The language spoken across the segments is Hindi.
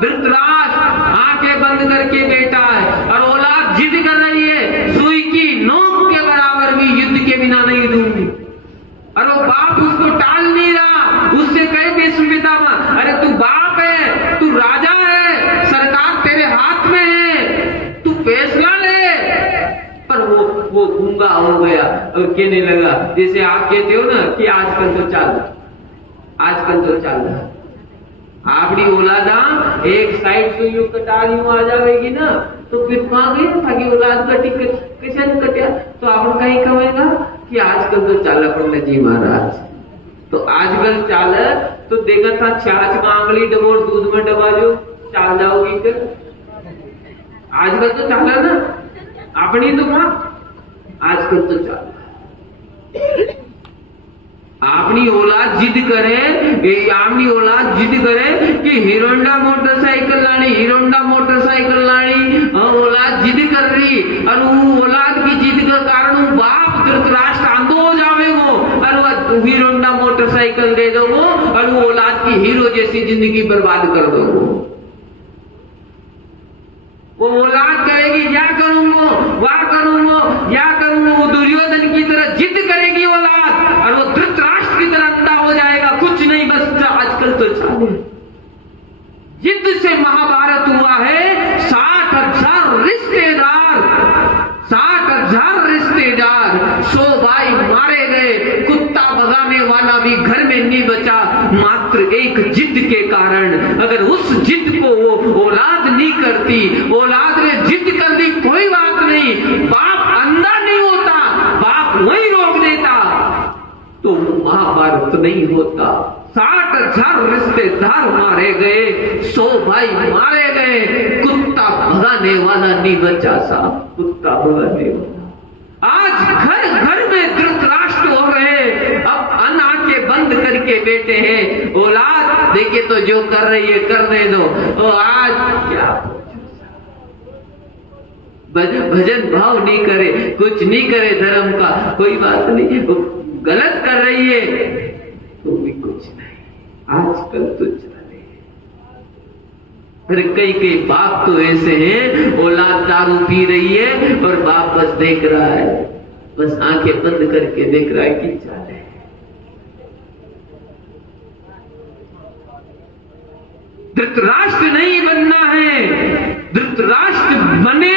धृतराष्ट्र आंखें बंद करके बैठा है और औलाद जिद कर रही है, सुई की नोक के बराबर भी युद्ध के बिना नहीं दूंगी। और वो बाप उसको टाल नहीं रहा, उससे कहे भीष्म पितामह, अरे तू बाप है, तू राजा है, सरकार तेरे हाथ में है, तू फैसला ले। पर वो गूंगा हो गया और कहने लगा, जैसे आप कहते हो ना कि आजकल तो चल रहा आपकी औलादा एक साइड से यूं कटार यूं आ जाएगी ना, तो फिर कहाँ गई ताकि औलाद कटी कैसे कटिया, तो आप कहीं कहेगा कि आजकल तो चाल पंडित जी महाराज, तो आजकल चाल तो देखा था छाछ में आंगली डबोर दूध में डबा जो चाल जाओगी कर, आजकल तो चाला ना अपनी तो मां, आजकल तो चाल अपनी औलाद जिद करे, अपनी औलाद जिद करे कि हीरो होंडा मोटरसाइकिल लानी, औलाद जिद कर रही और वो औलाद की जिद के कारण बाप धृतराष्ट्र आंधो हो जावेगो और हीरो होंडा मोटरसाइकिल दे दोगो और वो औलाद की हीरो जैसी जिंदगी बर्बाद कर दोगो। वो औलाद कहेगी या करूंगा वाह करूंगा या करूंगा, वो दुर्योधन की तरह जिद करेगी औलाद और वो धृतराष्ट्र की तरह अंधा हो जाएगा, कुछ नहीं बस आजकल तो चाले। जिद से महाभारत हुआ है, 60,000 रिश्तेदार 100 भाई मारे गए, कुत्ता भगाने वाला भी घर में नहीं बचा, मात्र एक जिद के कारण। अगर उस जिद को वो औलाद नहीं करती, औलाद ने जिद कर दी कोई बात नहीं, बाप अंधा नहीं होता, बाप वही रोक देता, तो महाभारत नहीं होता। 60,000 रिश्तेदार मारे गए, 100 भाई मारे गए, कुत्ता भगाने वाला नहीं बचा साहब, कुत्ता भगाने वाला। आज घर घर में धृतराष्ट्र हो गए, अब आंखें बंद करके बैठे हैं, औलाद देखे तो जो कर रही है करने दो। तो आज क्या भजन भाव नहीं करे, कुछ नहीं करे धर्म का, कोई बात नहीं, गलत कर रही है तो भी कुछ नहीं, आजकल तो चले। फिर कई बाप तो ऐसे हैं, औलाद दारू पी रही है और बाप बस देख रहा है, बस आंखें बंद करके देख रहा है कि चाले। धृतराष्ट्र नहीं बनना है, धृतराष्ट्र बने।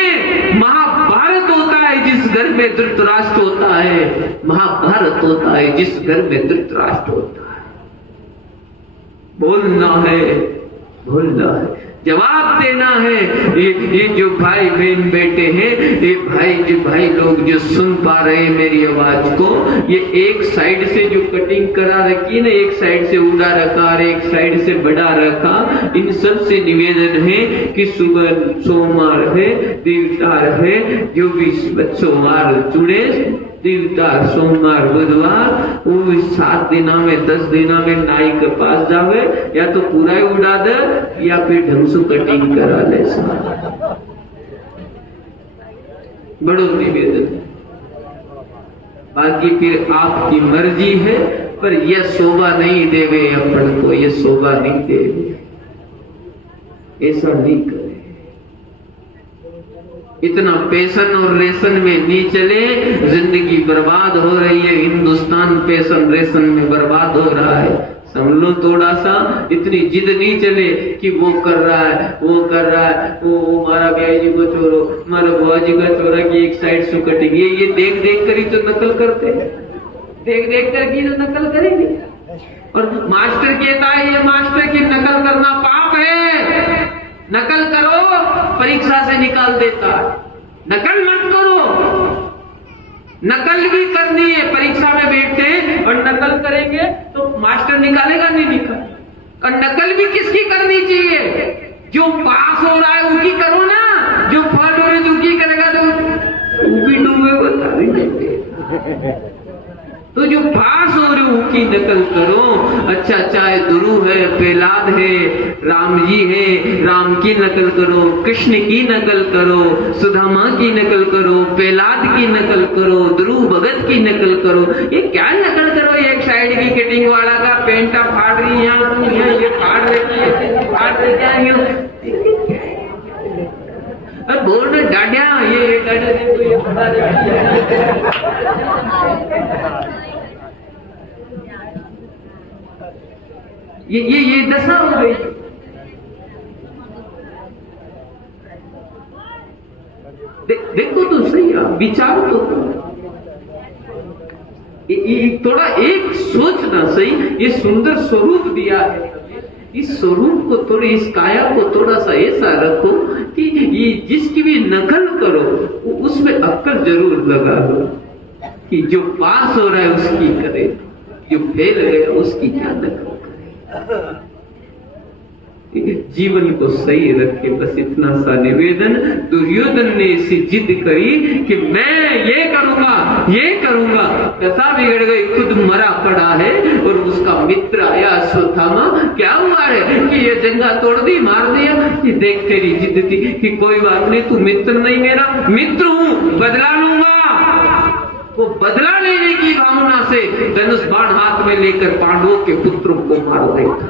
महाभारत होता है जिस घर में धृतराष्ट्र होता है, महाभारत होता है जिस घर में धृतराष्ट्र होता है। बोलना है, जवाब देना है। ये जो भाई बहन बेटे हैं, ये भाई लोग जो सुन पा रहे हैं मेरी आवाज को, ये एक साइड से जो कटिंग करा रखी है ना, एक साइड से उड़ा रखा और एक साइड से बढ़ा रखा, इन सब से निवेदन है कि सुबह सोमवार है, देवतार है, जो भी सोमवार चुने, देवतार सोमवार बुधवार, वो 7 दिना में 10 दिना में नाई के पास जावे, या तो पूरा ही उड़ा दे या फिर ढंग से कटिंग करा ले। बड़ो निवेदन, बाकी फिर आपकी मर्जी है, पर यह शोभा नहीं देवे अपन को, यह शोभा नहीं देवे, ऐसा नहीं करे। इतना पैशन और रेशन में नहीं चले, जिंदगी बर्बाद हो रही है। हिंदुस्तान पैशन रेशन में बर्बाद हो रहा है, समझ लो थोड़ा सा। इतनी जिद नहीं चले कि वो कर रहा है, वो कर रहा है, वो हमारा भैया जी को चोरो, हमारा बुआ जी का चोरा की एक साइड से कटेगी। ये देख देख कर ही तो नकल करते हैं, देख देख कर की तो नकल करेंगे। और मास्टर कहता है ये मास्टर की नकल करना पाप है, नकल करो परीक्षा से निकाल देता है, नकल मत करो। नकल भी करनी है, परीक्षा में बैठे और नकल करेंगे तो मास्टर निकालेगा नहीं निकाल। और नकल भी किसकी करनी चाहिए? जो पास हो रहा है उनकी करो ना, जो फेल हो रहे हैं उनकी करेगा तो वो भी डूबे बता देंगे। तो जो पास हो रहे उनकी नकल करो। अच्छा, चाहे दुरु है, प्रहलाद है, राम जी है, राम की नकल करो, कृष्ण की नकल करो, सुदामा की नकल करो, प्रहलाद की नकल करो, ध्रुव भगत की नकल करो। ये क्या नकल करो? एक साइड की कटिंग वाला का पेंटा फाड़ रही है, यहाँ ये फाड़ रही है, फाड़ रही क्या अरे बोल रहे डाडिया ये डाडिया देखो ये बता ये दशा हो गई। देखो तो सही, आप विचार तो थोड़ा एक सोचना सही। ये सुंदर स्वरूप दिया है, इस स्वरूप को थोड़ी, इस काया को थोड़ा सा ऐसा रखो कि ये जिसकी भी नकल करो उसमें अक्ल जरूर लगा दो कि जो पास हो रहा है उसकी करे, जो फेल गया उसकी क्या नकल करे। जीवन को सही रखे, बस इतना सा निवेदन। दुर्योधन ने ऐसी जिद करी कि मैं ये करूंगा, दशा बिगड़ गई, खुद मरा पड़ा है और उसका मित्र आया अश्वत्थामा, क्या हुआ है कि ये जंगा तोड़ दी, मार दिया। कि देख तेरी जिद थी कि कोई बात नहीं, तू मित्र नहीं मेरा मित्र हूं, बदला लूंगा। वो बदला लेने की भावना से धनुष बाण हाथ में लेकर पांडवों के पुत्रों को मार देता।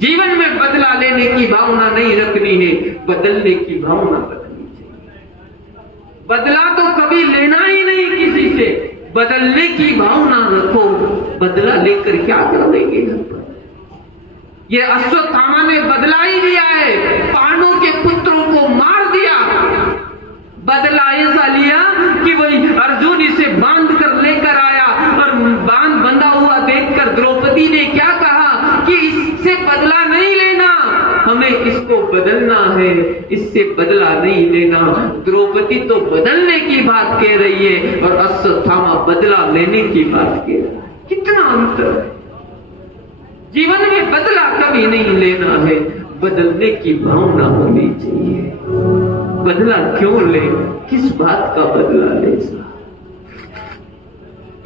जीवन में बदला लेने की भावना नहीं रखनी है, बदलने की भावना रखनी चाहिए। बदला तो कभी लेना ही नहीं किसी से, बदलने की भावना रखो। बदला लेकर क्या कर देंगे हम पर? ये अश्वत्थामा ने बदला ही लिया है, पांडवों के पुत्रों को मार दिया। बदला ऐसा लिया कि वही अर्जुन इसे बांध कर लेकर आया और बांध बंधा हुआ देखकर द्रौपदी ने क्या कहा कि इससे बदला नहीं लेना, हमें इसको बदलना है, इससे बदला नहीं लेना। द्रौपदी तो बदलने की बात कह रही है और अश्वत्थामा बदला लेने की बात कह रहा है। कितना अंतर है। जीवन में बदला कभी नहीं लेना है, बदलने की भावना होनी चाहिए। बदला क्यों ले, किस बात का बदला ले?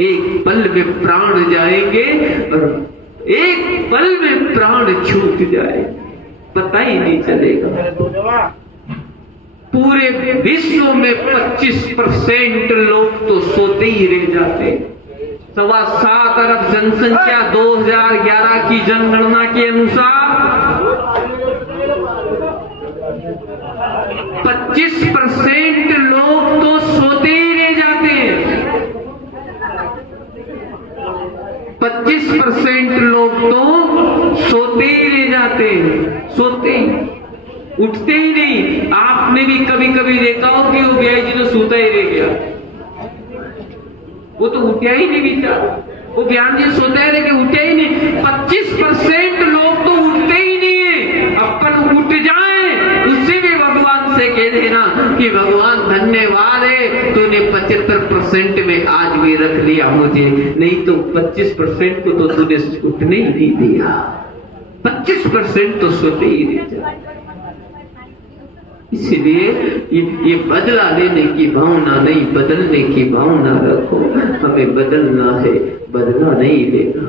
एक पल में प्राण जाएंगे और एक पल में प्राण छूट जाए, पता ही नहीं चलेगा। पूरे विश्व में 25% लोग तो सोते ही रह जाते। 7.25 अरब जनसंख्या 2011 की जनगणना के अनुसार 25% लोग तो सोते ही रह जाते हैं। 25% लोग तो सोते ही रह जाते हैं, सोते ही, उठते ही नहीं। आपने भी कभी कभी देखा हो कि वो गया जी तो सोता ही रह गया, वो तो उठा ही नहीं बेचारा, वो ज्ञान जी सोता ही रह गया, उठा ही नहीं। 25% लोग तो उठते ही नहीं है। अपन उठ जाए उससे भी भगवान से कह देना कि भगवान धन्यवाद है, तूने 75% में आज भी रख लिया मुझे, नहीं तो 25% को तो तूने उठने ही नहीं दिया। 25% तो सोते ही रह जाए। इसलिए ये बदला लेने की भावना नहीं, बदलने की भावना रखो। हमें बदलना है, बदला नहीं लेना।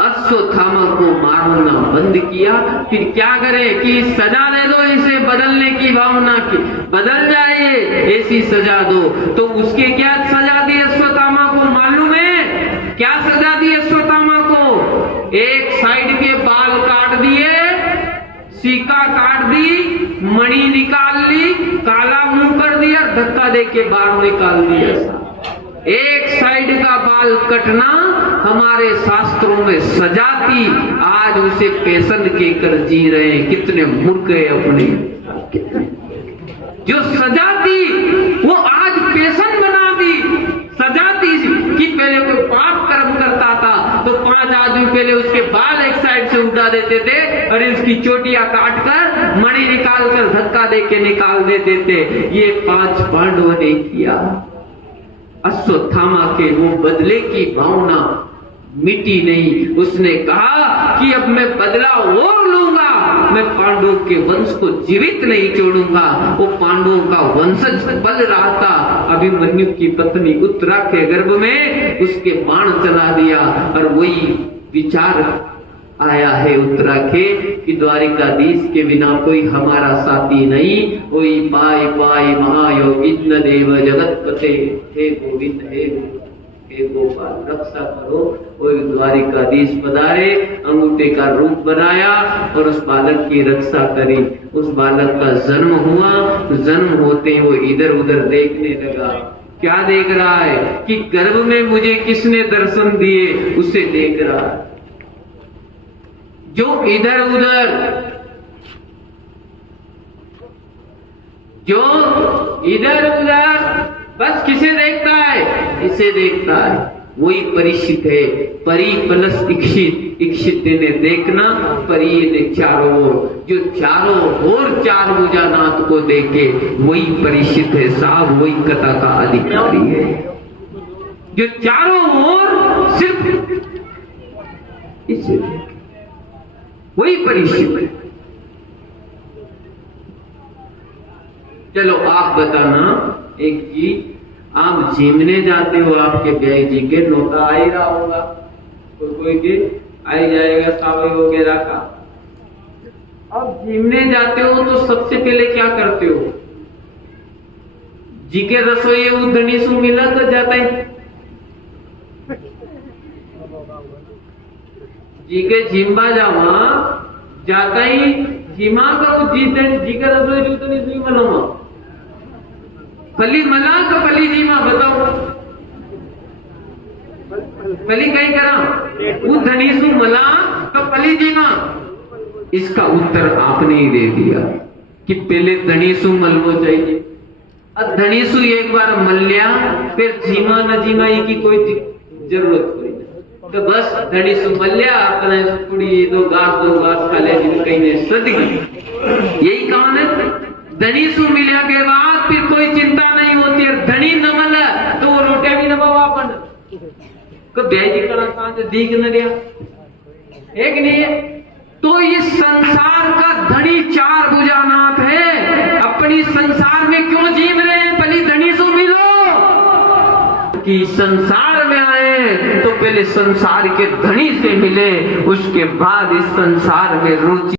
अश्वत्थामा को मारना बंद किया, फिर क्या करे कि सजा दे दो इसे, बदलने की भावना की, बदल जाए, ऐसी सजा दो। तो उसके क्या सजा दी अश्वत्थामा को मालूम है? क्या सजा दी अश्वत्थामा को? एक साइड के बाल काट दिए, सीका काट दी, मणि निकाल ली, काला मुंह कर दिया, धक्का दे के बाल निकाल दिया। एक साइड का बाल कटना हमारे शास्त्रों में सजा थी, आज उसे पेशन के कर जी रहे हैं। कितने मूर्ख है अपने, जो सजा थी वो आज पेशन बना दी। सजा थी कि पहले कोई पाप कर्म करता था तो 5 आदमी पहले उसके बाल एक साइड से उठा देते थे और इसकी चोटियां काट कर मणि निकाल कर धक्का दे के निकाल देते थे। ये 5 पांडवों ने किया। अश्वत्थामा के वो बदले की भावना मिटी नहीं। उसने कहा कि अब मैं बदला और लूंगा, मैं पांडवों के वंश को जीवित नहीं छोड़ूंगा। वो पांडवों का वंशज बल रहा था। अभिमन्यु की पत्नी उत्तरा के गर्भ में उसके बाण चला दिया और वही विचार आया है उत्तरा के कि द्वारिकाधीश के बिना कोई हमारा साथी नहीं। वही पाई पाई महायोगिज्ञ देव जगतपते, हे गोविंद हे गोविंद। हे गोपाल रक्षा करो। और द्वारिकाधीश पधारे, अंगूठे का रूप बनाया और उस बालक की रक्षा करी। उस बालक का जन्म हुआ। जन्म होते ही वो इधर उधर देखने लगा। क्या देख रहा है कि गर्भ में मुझे किसने दर्शन दिए, उसे देख रहा है। जो इधर उधर बस किसे देखता है, इसे देखता है। वही परीक्षित है। परी प्लस इक्षित ने देखना, परी ने चारों ओर, जो चारों ओर चार भुजानाथ को देखे वही परीक्षित है साहब, वही कथा का अधिकारी है। जो चारों ओर सिर्फ इसे वही परीक्षित है। चलो आप बताना, एक जी आप झीमने जाते हो, आपके ब्याह जी के नौता आ ही रहा होगा, कोई के आ ही जाएगा सावे वगैरह का। अब झीमने जाते हो तो सबसे पहले क्या करते हो? जी के रसोई उधनी सु मिला तो जाता है, जी के झीमा जावा जाता ही झीमा का जी के रसोई उधनी सुई मनावा पली मला का पली जीमा बताओ, पली कहीं करा वो धनीसु मला का पली जीमा। इसका उत्तर आपने ही दे दिया कि पहले धनीसु मलनो चाहिए। अब धनीसु एक बार मल लिया, फिर जीमा न जीमा की कोई जरूरत कोई नहीं। तो बस धनीसु मल लिया, अपना कुड़ी दो घास खा लिया, कहीं ने सदी। यही कहानी है। धनीसु मिलने के बाद फिर कोई चिंता नहीं होती है। धनी न मिला तो वो रोटियां भी न बाबा को ब्याजी करा कहां से दीख न दिया, एक नहीं है। तो इस संसार का धनी चार भुजानाथ है। अपनी संसार में क्यों जीव रहे हैं? पहले धनीसु मिलो कि संसार में आए तो पहले संसार के धनी से मिले, उसके बाद इस संसार में रुचि